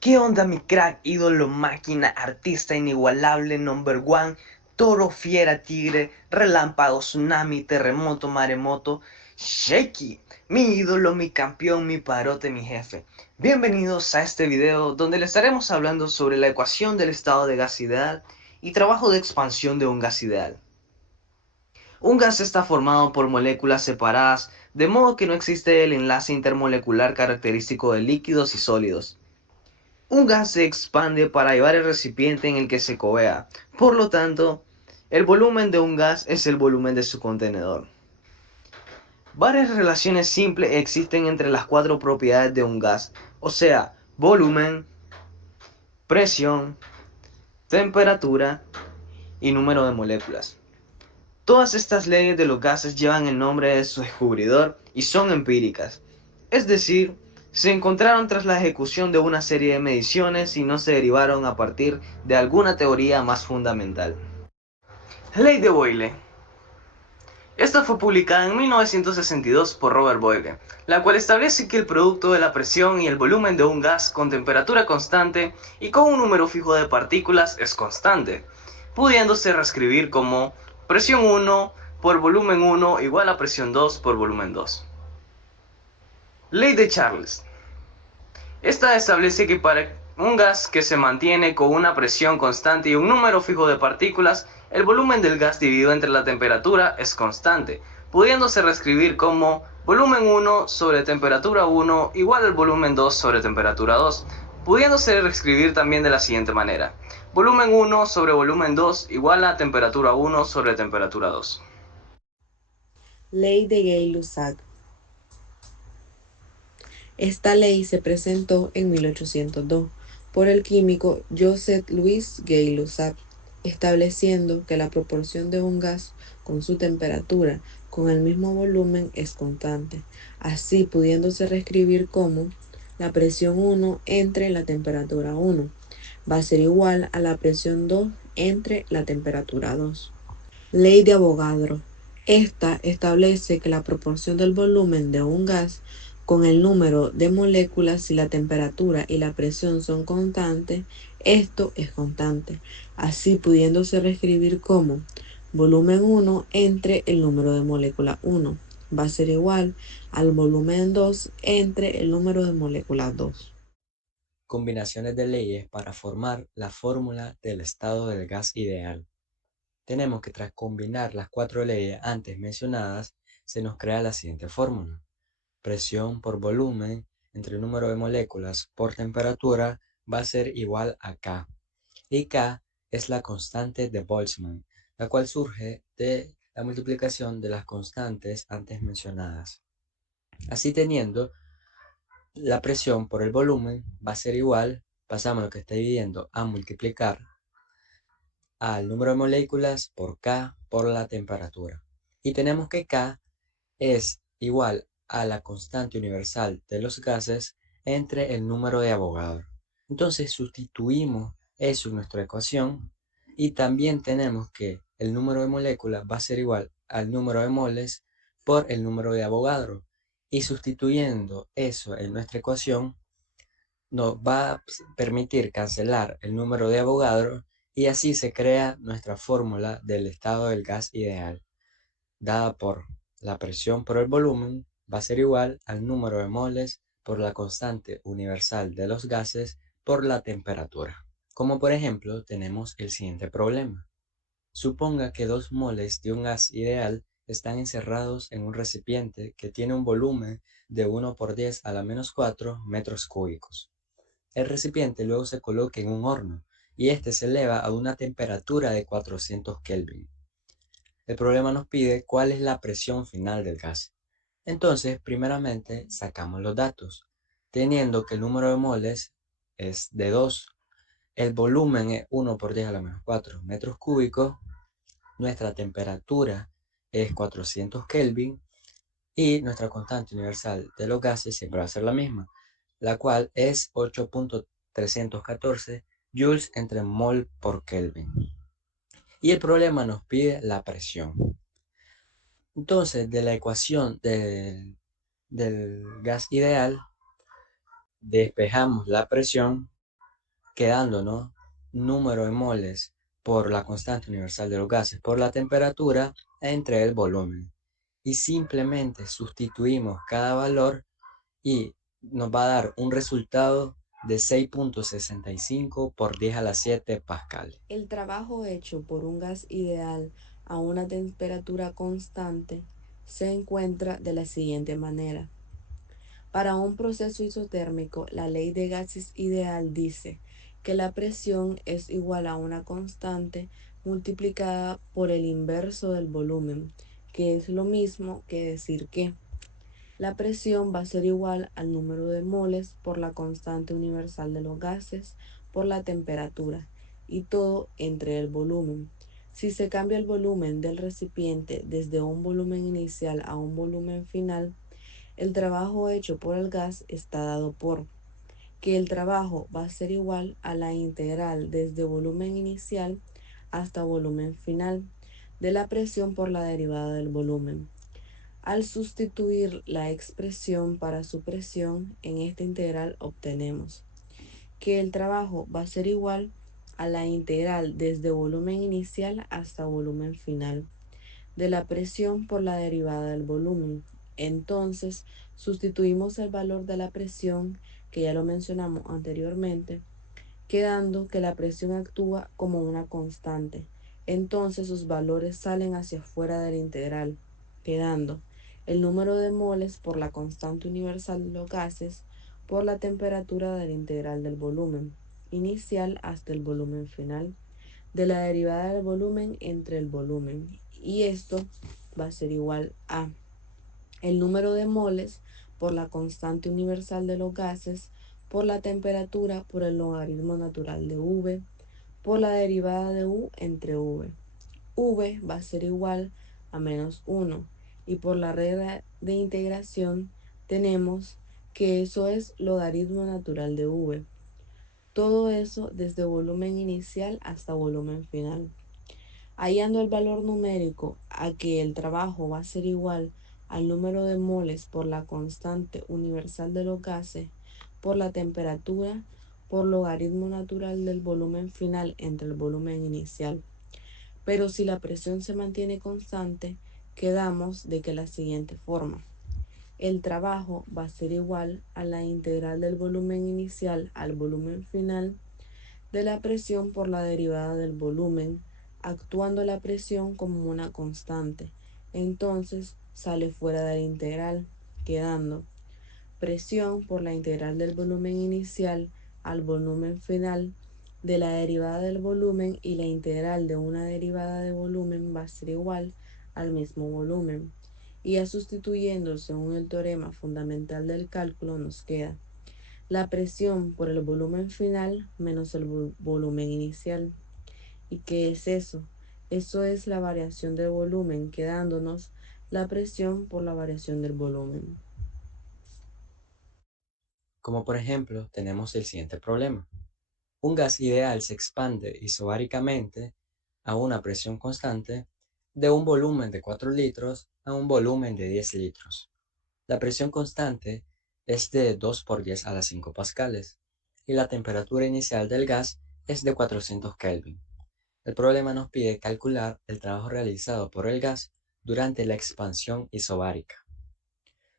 ¿Qué onda mi crack, ídolo, máquina, artista inigualable, number one, toro, fiera, tigre, relámpago, tsunami, terremoto, maremoto, Shaky, mi ídolo, mi campeón, mi parote, mi jefe? Bienvenidos a este video donde le estaremos hablando sobre la ecuación del estado de gas ideal y trabajo de expansión de un gas ideal. Un gas está formado por moléculas separadas, de modo que no existe el enlace intermolecular característico de líquidos y sólidos. Un gas se expande para llevar el recipiente en el que se covea. Por lo tanto, el volumen de un gas es el volumen de su contenedor. Varias relaciones simples existen entre las cuatro propiedades de un gas, o sea, volumen, presión, temperatura y número de moléculas. Todas estas leyes de los gases llevan el nombre de su descubridor y son empíricas, es decir, se encontraron tras la ejecución de una serie de mediciones y no se derivaron a partir de alguna teoría más fundamental. Ley de Boyle. Esta fue publicada en 1962 por Robert Boyle, la cual establece que el producto de la presión y el volumen de un gas con temperatura constante y con un número fijo de partículas es constante, pudiéndose reescribir como presión 1 por volumen 1 igual a presión 2 por volumen 2. Ley de Charles. Esta establece que para un gas que se mantiene con una presión constante y un número fijo de partículas, el volumen del gas dividido entre la temperatura es constante, pudiéndose reescribir como volumen 1 sobre temperatura 1 igual al volumen 2 sobre temperatura 2, pudiéndose reescribir también de la siguiente manera: volumen 1 sobre volumen 2 igual a temperatura 1 sobre temperatura 2. Ley de Gay-Lussac. Esta ley se presentó en 1802 por el químico Joseph Louis Gay-Lussac, estableciendo que la proporción de un gas con su temperatura con el mismo volumen es constante, así pudiéndose reescribir como la presión 1 entre la temperatura 1 va a ser igual a la presión 2 entre la temperatura 2. Ley de Avogadro. Esta establece que la proporción del volumen de un gas con el número de moléculas, si la temperatura y la presión son constantes, esto es constante, así pudiéndose reescribir como volumen 1 entre el número de moléculas 1 va a ser igual al volumen 2 entre el número de moléculas 2. Combinaciones de leyes para formar la fórmula del estado del gas ideal. Tenemos que tras combinar las cuatro leyes antes mencionadas, se nos crea la siguiente fórmula. Presión por volumen entre el número de moléculas por temperatura va a ser igual a K. Y K es la constante de Boltzmann, la cual surge de la multiplicación de las constantes antes mencionadas. Así teniendo, la presión por el volumen va a ser igual, pasamos lo que está dividiendo a multiplicar al número de moléculas por K por la temperatura. Y tenemos que K es igual a la constante universal de los gases entre el número de Avogadro. Entonces sustituimos eso en nuestra ecuación y también tenemos que el número de moléculas va a ser igual al número de moles por el número de Avogadro. Y sustituyendo eso en nuestra ecuación nos va a permitir cancelar el número de Avogadro y así se crea nuestra fórmula del estado del gas ideal, dada por la presión por el volumen va a ser igual al número de moles por la constante universal de los gases por la temperatura. Como por ejemplo tenemos el siguiente problema. Suponga que 2 moles de un gas ideal están encerrados en un recipiente que tiene un volumen de 1 por 10 a la menos 4 metros cúbicos. El recipiente luego se coloca en un horno y este se eleva a una temperatura de 400 Kelvin. El problema nos pide cuál es la presión final del gas. Entonces, primeramente, sacamos los datos, teniendo que el número de moles es de 2, el volumen es 1 por 10 a la menos 4 metros cúbicos, nuestra temperatura es 400 Kelvin y nuestra constante universal de los gases siempre va a ser la misma, la cual es 8.314 joules entre mol por Kelvin. Y el problema nos pide la presión. Entonces, de la ecuación del gas ideal, despejamos la presión quedándonos número de moles por la constante universal de los gases por la temperatura entre el volumen. Y simplemente sustituimos cada valor y nos va a dar un resultado de 6.65 por 10 a la 7 pascales. El trabajo hecho por un gas ideal a una temperatura constante se encuentra de la siguiente manera. Para un proceso isotérmico, la ley de gases ideal dice que la presión es igual a una constante multiplicada por el inverso del volumen, que es lo mismo que decir que la presión va a ser igual al número de moles por la constante universal de los gases por la temperatura y todo entre el volumen. Si se cambia el volumen del recipiente desde un volumen inicial a un volumen final, el trabajo hecho por el gas está dado por que el trabajo va a ser igual a la integral desde volumen inicial hasta volumen final de la presión por la derivada del volumen. Al sustituir la expresión para su presión en esta integral obtenemos que el trabajo va a ser igual a la integral desde volumen inicial hasta volumen final de la presión por la derivada del volumen. Entonces, sustituimos el valor de la presión, que ya lo mencionamos anteriormente, quedando que la presión actúa como una constante. Entonces sus valores salen hacia afuera de la integral, quedando el número de moles por la constante universal de los gases por la temperatura de la integral del volumen inicial hasta el volumen final de la derivada del volumen entre el volumen. Y esto va a ser igual a el número de moles por la constante universal de los gases por la temperatura por el logaritmo natural de V por la derivada de U entre V. V va a ser igual a menos 1 y por la regla de integración tenemos que eso es logaritmo natural de V. Todo eso desde volumen inicial hasta volumen final. Hallando el valor numérico a que el trabajo va a ser igual al número de moles por la constante universal de los gases por la temperatura por logaritmo natural del volumen final entre el volumen inicial. Pero si la presión se mantiene constante, quedamos de que la siguiente forma. El trabajo va a ser igual a la integral del volumen inicial al volumen final de la presión por la derivada del volumen, actuando la presión como una constante. Entonces sale fuera de la integral, quedando presión por la integral del volumen inicial al volumen final de la derivada del volumen y la integral de una derivada de volumen va a ser igual al mismo volumen. Y ya sustituyendo según el teorema fundamental del cálculo nos queda la presión por el volumen final menos el volumen inicial. ¿Y qué es eso? Eso es la variación del volumen, quedándonos la presión por la variación del volumen. Como por ejemplo, tenemos el siguiente problema. Un gas ideal se expande isobáricamente a una presión constante de un volumen de 4 litros a un volumen de 10 litros. La presión constante es de 2 por 10 a la 5 pascales y la temperatura inicial del gas es de 400 Kelvin. El problema nos pide calcular el trabajo realizado por el gas durante la expansión isobárica.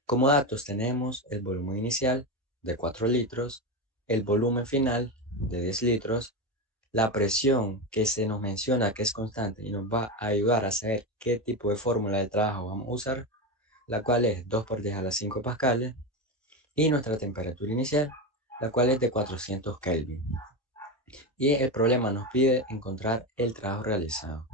Como datos tenemos el volumen inicial de 4 litros, el volumen final de 10 litros, la presión que se nos menciona que es constante y nos va a ayudar a saber qué tipo de fórmula de trabajo vamos a usar, la cual es 2 por 10 a las 5 pascales, y nuestra temperatura inicial, la cual es de 400 Kelvin. Y el problema nos pide encontrar el trabajo realizado.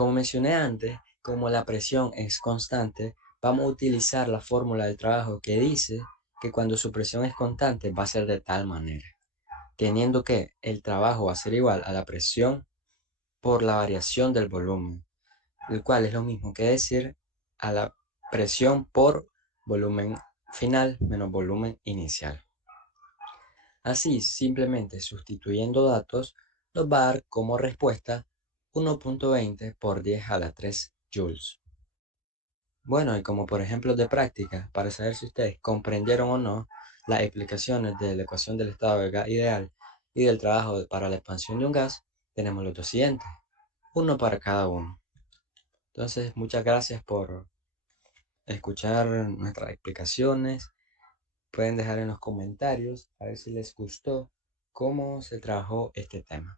Como mencioné antes, como la presión es constante, vamos a utilizar la fórmula del trabajo que dice que cuando su presión es constante va a ser de tal manera, teniendo que el trabajo va a ser igual a la presión por la variación del volumen, el cual es lo mismo que decir a la presión por volumen final menos volumen inicial. Así, simplemente sustituyendo datos, nos va a dar como respuesta 1.20 por 10 a la 3 joules. Bueno, y como por ejemplo de práctica, para saber si ustedes comprendieron o no las explicaciones de la ecuación del estado de gas ideal Y del trabajo para la expansión de un gas tenemos los dos siguientes, uno para cada uno. Entonces, muchas gracias por escuchar nuestras explicaciones. Pueden dejar en los comentarios a ver si les gustó cómo se trabajó este tema.